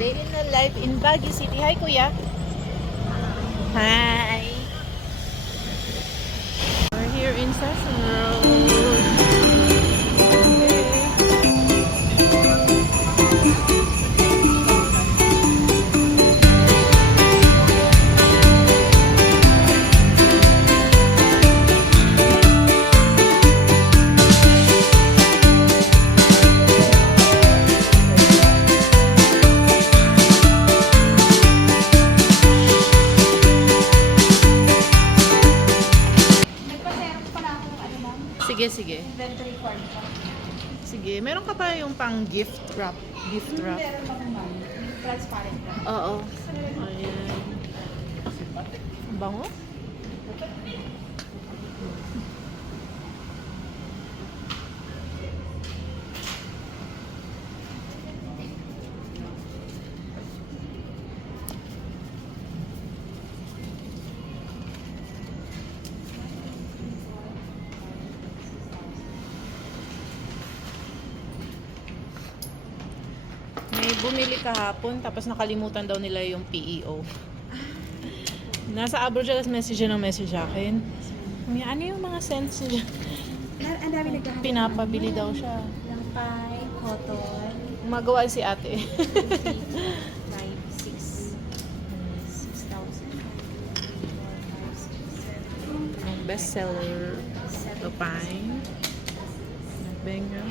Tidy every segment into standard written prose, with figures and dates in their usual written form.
Day in the life in Baguio City. Hi, Kuya. Hi. We're here in Session Road. Sige, sige. Inventory form pa. Sige, meron ka pa yung pang gift wrap. Gift wrap. Meron pa naman. Transparent na. Oo. Ayan. Ang bango? May bumili kahapon, tapos nakalimutan daw nila yung PEO. Nasa abroad siya, tapos message sa akin. Ano yung mga cents niya? Ang dami nagkahapon. Pinapabili daw siya. Lampay, cotton, Magawa si ate. 5, 6, 6,000. Ang bestseller, Lupine, Benga,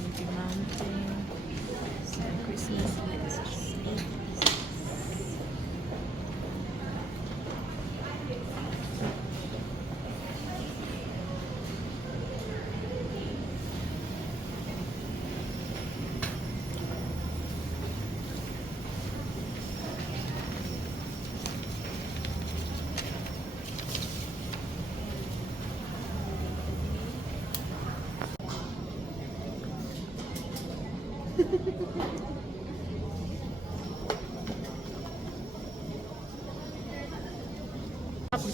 Mickey Mountain, Christmas lights.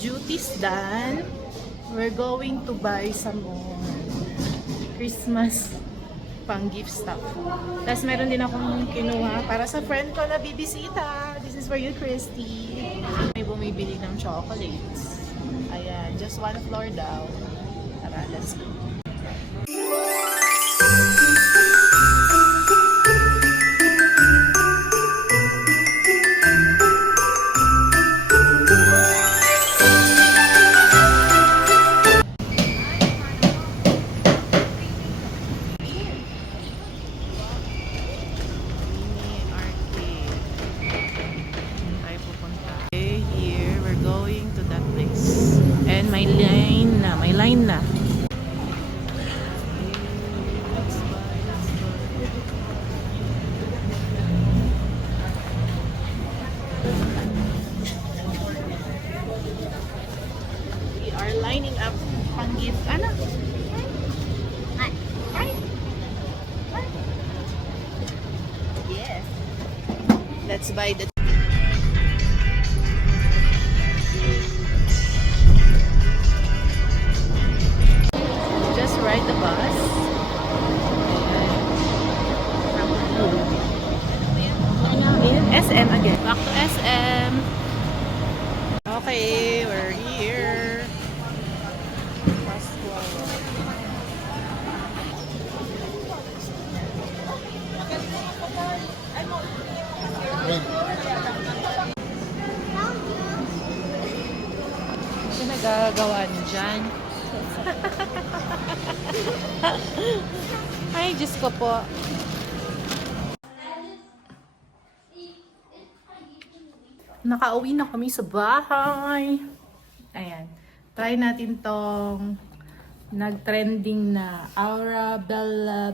Duties done. We're going to buy some more Christmas pang gift stuff. Tapos meron din akong kinuha para sa friend ko na bibisita. This is for you, Christy. May bumibili ng chocolates. Ayan, just one floor daw. Tara, let's go. May line na. We are lining up pang gift. Ano? Yes. Let's buy the ride the bus. In SM again. Back to SM. Okay, we're here. Ano nagagawa niyo dyan? Ay, Diyos ko po. Nakauwi na kami sa bahay. Ayan. Try natin tong nag-trending na Aura Bella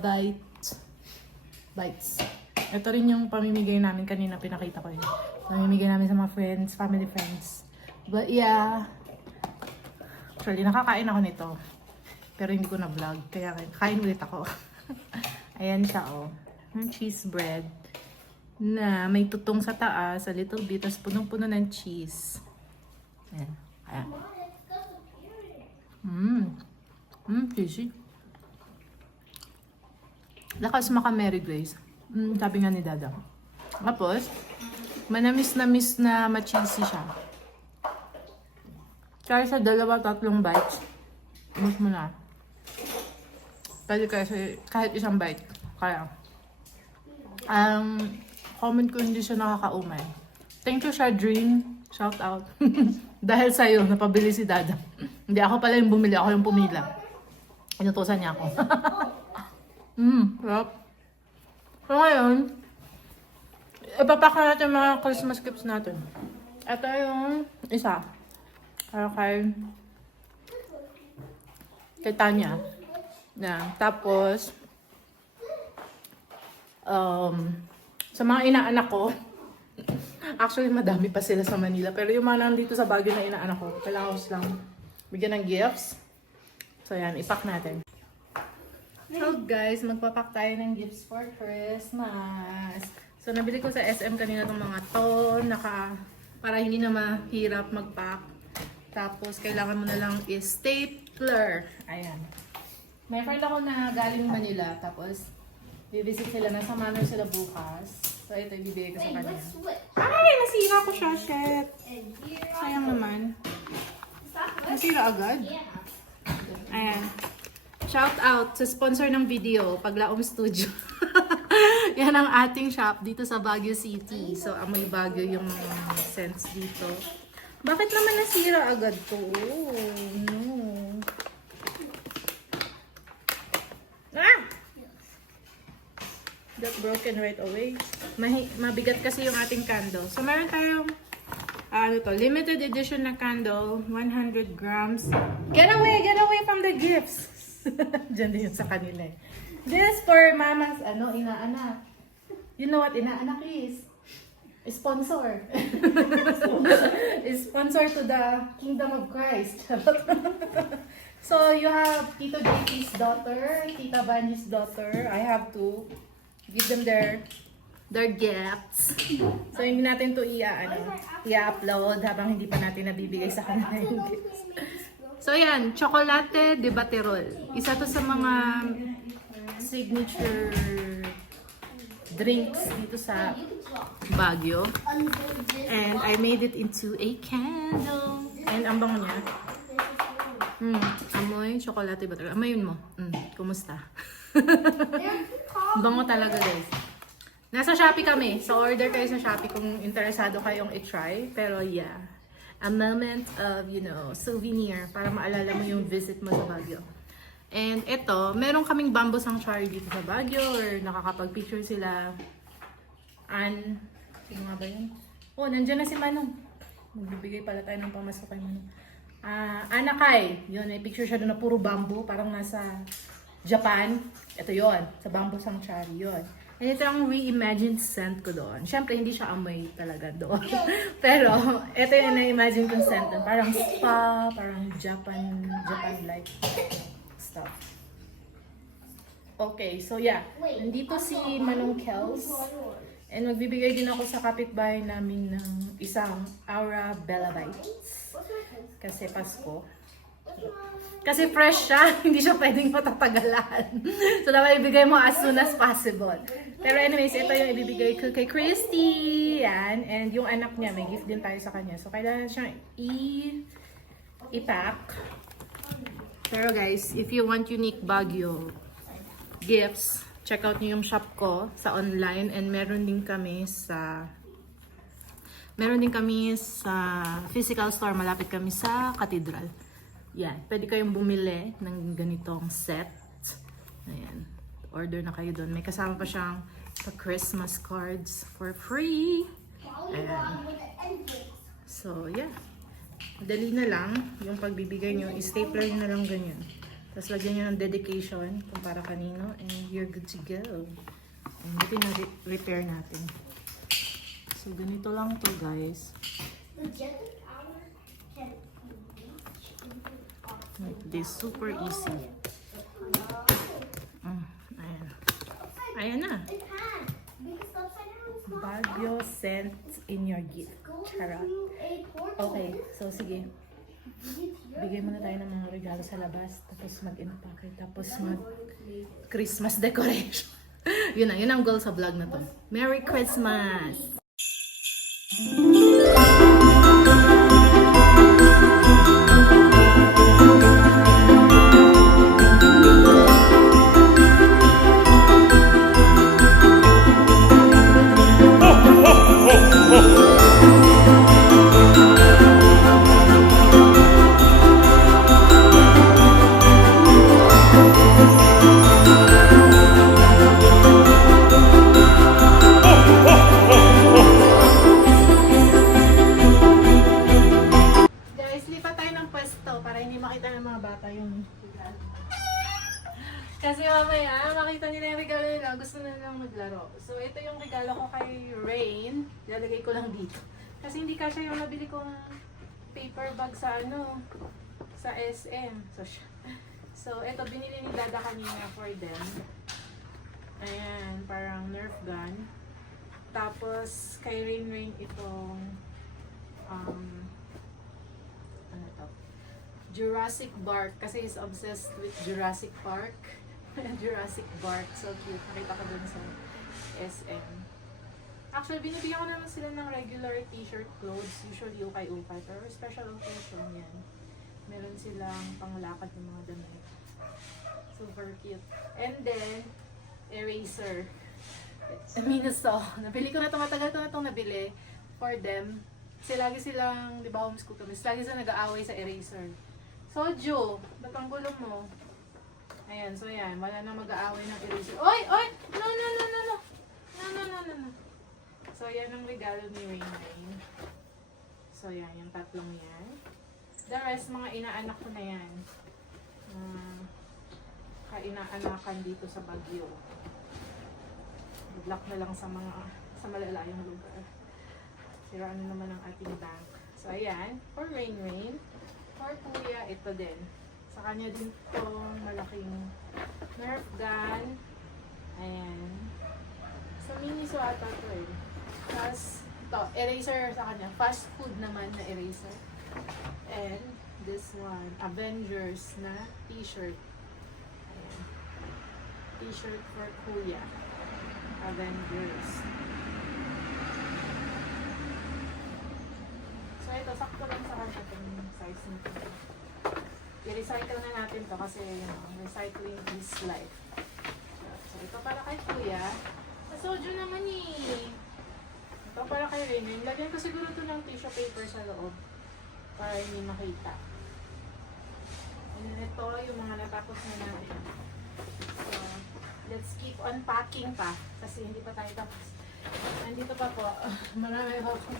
Bites. Ito rin yung pamimigay namin kanina, pinakita ko yun. Pamimigay namin sa mga friends, family friends. But yeah, actually, nakakain ako nito. Pero hindi ko na vlog. Kaya kain ulit ako. Ayan siya, oh. Cheese bread. Na may tutong sa taas, a little bit. Tapos punong-puno ng cheese. Ayan. Ayan. Cheesy. Lakas maka Mary Grace. Sabi nga ni Dada. Tapos, manamis na ma-cheesy siya. Kaya sa 2-3 bites, ubos mo na. Pwede kahit isang bite. Kaya, comment ko hindi siya nakakaumay. Thank you, Shadrin. Shout out. Dahil sa'yo, napabili si Dada. Hindi ako pala yung bumili, ako yung pumila. Inutusan niya ako. Sarap. So ngayon, ipapack na natin mga Christmas gifts natin. Ito yung isa. Para kay Tanya. Na. Tapos, sa mga inaanak ko, actually madami pa sila sa Manila. Pero yung mga nandito sa Baguio na inaanak ko, kailangan ko silang bigyan ng gifts. So yan, ipack natin. So guys, magpapack tayo ng gifts for Christmas. So nabili ko sa SM kanina itong mga to, para hindi na mahirap mag-pack. Tapos kailangan mo na lang is stapler. Ayan. May friend ako na galing Manila, tapos bibisit sila, nasa Manor sila bukas. So ito ibibigay ko sa kanya. Ay, nasira ko siya, shit. Sayang naman. Nasira agad. Ayan. Shout out sa sponsor ng video, Paglaom Studio. Yan ang ating shop dito sa Baguio City. So amoy Baguio yung scents dito. Bakit naman nasira agad to? Oh, no. Ah! Got broken right away. Mabigat kasi yung ating candle. So meron tayong limited edition na candle, 100 grams. Get away from the gifts. Diyan din yun sa kanila eh. This for mama's, inaanak. You know what inaanak is? Sponsor. Sponsor to the Kingdom of Christ. So you have Tito JP's daughter, Tita Banji's daughter. I have to give them their gifts. So hindi natin to i-upload habang hindi pa natin nabibigay sa kanila yung gifts. So yan, Chocolate de Baterol. Isa to sa mga signature drinks dito sa Baguio. And I made it into a candle. And ang bango niya. Amoy Chocolate Baterol. Amoyin mo. Kumusta? Bango talaga guys. Nasa Shopee kami. So order kayo sa Shopee kung interesado kayong i-try. Pero yeah, a moment of, souvenir para maalala mo yung visit mo sa Baguio. And ito, meron kaming bamboo sanctuary dito sa Baguio or nakakapag-picture sila. Sino nga ba yun? Oh, nandiyan na si Manong. Magbibigay pala tayo ng pamasko kay Manong. Anakay. Yun, may picture siya doon na puro bamboo. Parang nasa Japan. Ito yon sa bamboo sanctuary yon. And ito ang reimagined scent ko doon. Siyempre, hindi siya amoy talaga doon. Pero, ito yung na-imagine kong scent doon. Parang spa, parang Japan-like stuff. Okay, so yeah. Nandito si Manong Kels. And magbibigay din ako sa kapitbahay namin ng isang Aura Bella Bites. Kasi Pasko. Kasi fresh siya, hindi siya pwedeng matatagalan. So, dapat ibigay mo as soon as possible. Pero anyways, ito yung ibibigay ko kay Christy. Yan. And yung anak niya, may gift din tayo sa kanya. So, kailangan siyang i-pack. Pero guys, if you want unique Baguio gifts, check out niyo yung shop ko sa online. And meron din kami sa physical store. Malapit kami sa Cathedral. Yan, pwede kayong bumili ng ganitong set. Ayan, order na kayo doon. May kasama pa siyang Christmas cards for free. Ayan. So, yeah. Dali na lang yung pagbibigay nyo. I-stapler nyo na lang ganyan. Tapos lagyan nyo ng dedication kung para kanino. And you're good to go. And buti na repair natin. So, ganito lang to guys. Like this, super easy. Ayan. Ayan na. Baguio scent in your gift. Charot. Okay, so sige. Bigay muna tayo ng mga regalo sa labas. Tapos mag-impake. Tapos mag-Christmas decoration. Yun ang goal sa vlog na to. Merry Christmas! Guys, lipat tayo ng pwesto para hindi makita ng mga bata yung regalo. Kasi mamaya, makita nila yung regalo nila, gusto na nilang maglaro. So, ito yung regalo ko kay Rain. Ilalagay ko lang dito. Kasi hindi kasya yung nabili kong paper bag sa sa SM. So, ito binili ni Dada kanina for them. Ayan, parang Nerf gun. Tapos, kay Rain itong ano to? Jurassic Bark. Kasi he's obsessed with Jurassic Park. Jurassic Bark. So cute. Nakita ko dun sa SM. Actually, binibigyan ko naman sila ng regular t-shirt clothes. Usually ukay-ukay. Pero special occasion yan. Meron silang panglakad ng mga damit. Super cute. And then, eraser. Minus to. Nabili ko na ito. Matagal ko na itong nabili for them. Kasi lagi silang, di ba, homeschool kami. Lagi silang nag-aaway sa eraser. Soju, ba't ang gulo mo? Ayan, so yan. Wala na mag-aaway ng eraser. Oy! Oy! No, no, no, no, no. No, no, no, no, no. So, yan ang regalo ni Rain. So, yan. Yung tatlong yan. The rest, mga inaanak ko na yan. Kainaanakan dito sa Baguio. Good luck na lang sa malalayong lugar. Siraan na naman ang ating bank. So, ayan. For Rain. For Kuya, ito din. Sa kanya din itong malaking Nerf gun. Ayan. So, mini ata ito eh. Tapos, ito, eraser sa kanya. Fast food naman na eraser. And, this one, Avengers na t-shirt. Ayan. T-shirt for Kuya. Avengers. So, ito, sakto lang sa kanya itong size nito. I-recycle na natin to kasi recycling is life. So, ito para kay Kuya. Soju naman eh. Ito para kay Rain. Lagyan ko siguro ito ng tissue paper sa loob para hindi makita. And ito yung mga natapos na natin. So, let's keep unpacking pa kasi hindi pa tayo tapos. Nandito pa po. Marami pa po.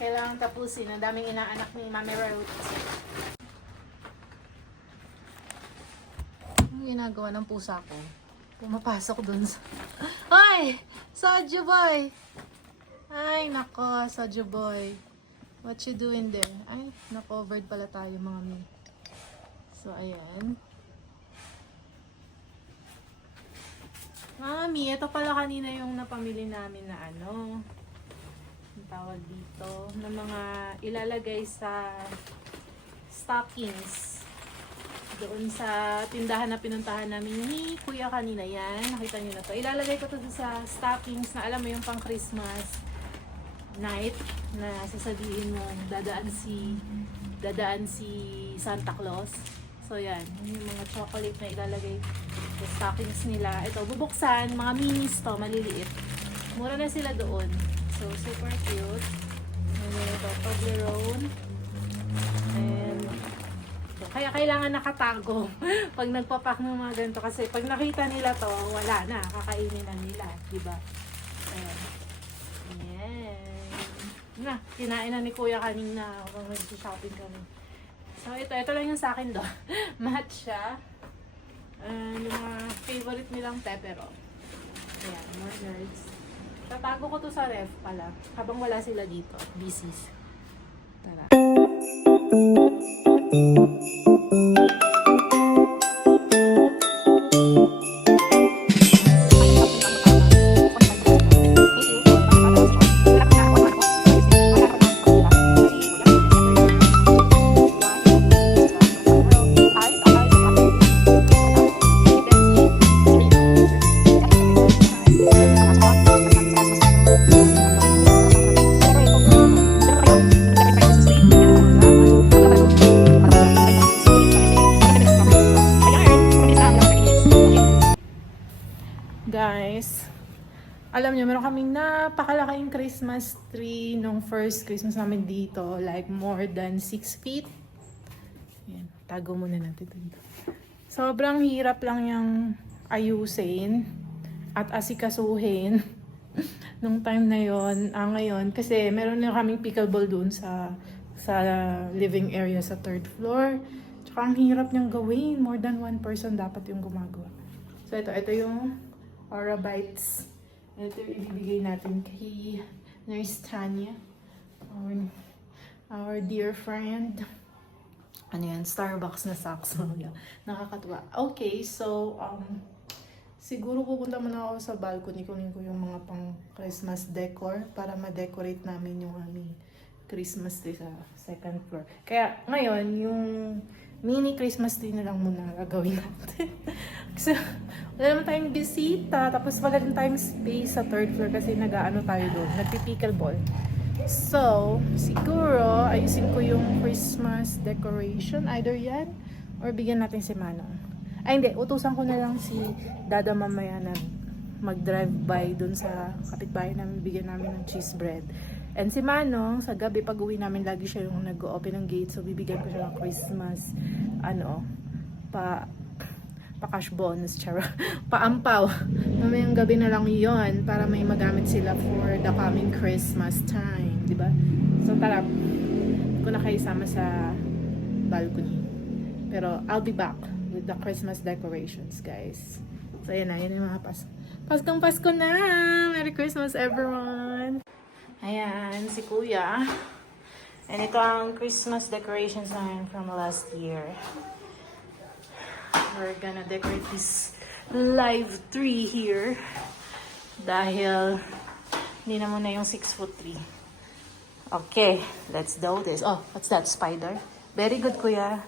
Kailangan tapusin. Ang daming inaanak ni Mami Roots. Ang ginagawa ng pusa ko. Pumapasok dun sa... Ay! Soju boy! Ay, nako. Soju boy. What you doing there? Ay, na-covered pala tayo mga mi. So, ayan. Mami, ito pala kanina yung napamili namin na ano, ang tawag dito, na mga ilalagay sa stockings. Doon sa tindahan na pinuntahan namin ni Kuya kanina yan. Nakita niyo na to. Ilalagay ko to sa stockings na alam mo yung pang Christmas night na sasabihin mo dadaan si Santa Claus. So yan, yung mga chocolate na ilalagay sa stockings nila. Ito, bubuksan, mga minis to, maliliit. Mura na sila doon. So, super cute. And ito, Toblerone. And, so, kaya kailangan nakatago pag nagpapak ng mga ganito. Kasi pag nakita nila to, wala na, kakainin na nila. Diba? Ayan. Ayan. Na, kinain na ni Kuya kanina kung nag-shopping kami. So, ito lang yung sa akin do. Matcha. Yung mga favorite nilang pepero. Ayan, more nerds. Tatago ko to sa ref pala. Habang wala sila dito. Business. Tara. Guys, alam niyo, meron kaming napakalaking Christmas tree nung first Christmas namin dito. Like, more than 6 feet. Yan, tago muna natin dito. Sobrang hirap lang yung ayusin at asikasuhin nung time na yon. Ngayon, kasi meron na kaming pickleball dun sa living area sa 3rd floor. Tsaka ang hirap niyang gawin. More than one person dapat yung gumagawa. So, ito yung Aura Bites. Ito yung ibibigay natin kay Nurse Tanya. Our dear friend. Ano yan? Starbucks na socks. Nakakatuwa. Okay, so, siguro pupunta muna ako sa balcony. Kunin ko yung mga pang Christmas decor para ma-decorate namin yung aming Christmas tree sa 2nd floor. Kaya, ngayon, yung mini Christmas tree na lang muna gagawin natin. Kasi, wala naman tayong bisita. Tapos, wala din tayong space sa 3rd floor kasi nag-ano tayo doon. Nagpipickleball. So, siguro, ayusin ko yung Christmas decoration. Either yan, or bigyan natin si Manong. Ay, hindi. Utusan ko na lang si Dada mamaya na mag-drive by dun sa kapitbahay namin. Bigyan namin ng cheese bread. And si Manong, sa gabi, pag uwi namin, lagi siya yung nag-open ng gate. So, bibigyan ko siya ng Christmas, pa-cash bonus, charot. Pa-ampaw. Mamayang gabi na lang yon para may magamit sila for the coming Christmas time. Diba? So, tara. Ko na kayo sama sa balcony. Pero, I'll be back with the Christmas decorations, guys. So, yan na. Yan yung mga Paskong Pasko na! Merry Christmas, everyone! Ayan, si Kuya. And ito ang Christmas decorations namin from last year. We're gonna decorate this live tree here. Dahil, hindi na muna yung 6-foot tree. Okay, let's do this. Oh, what's that? Spider? Very good, Kuya.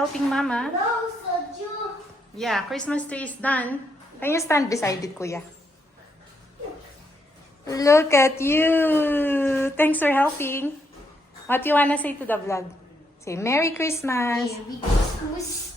Helping Mama. Yeah, Christmas tree is done. Can you stand beside it, Kuya? Look at you. Thanks for helping. What you wanna say to the vlog? Say Merry Christmas. Merry Christmas.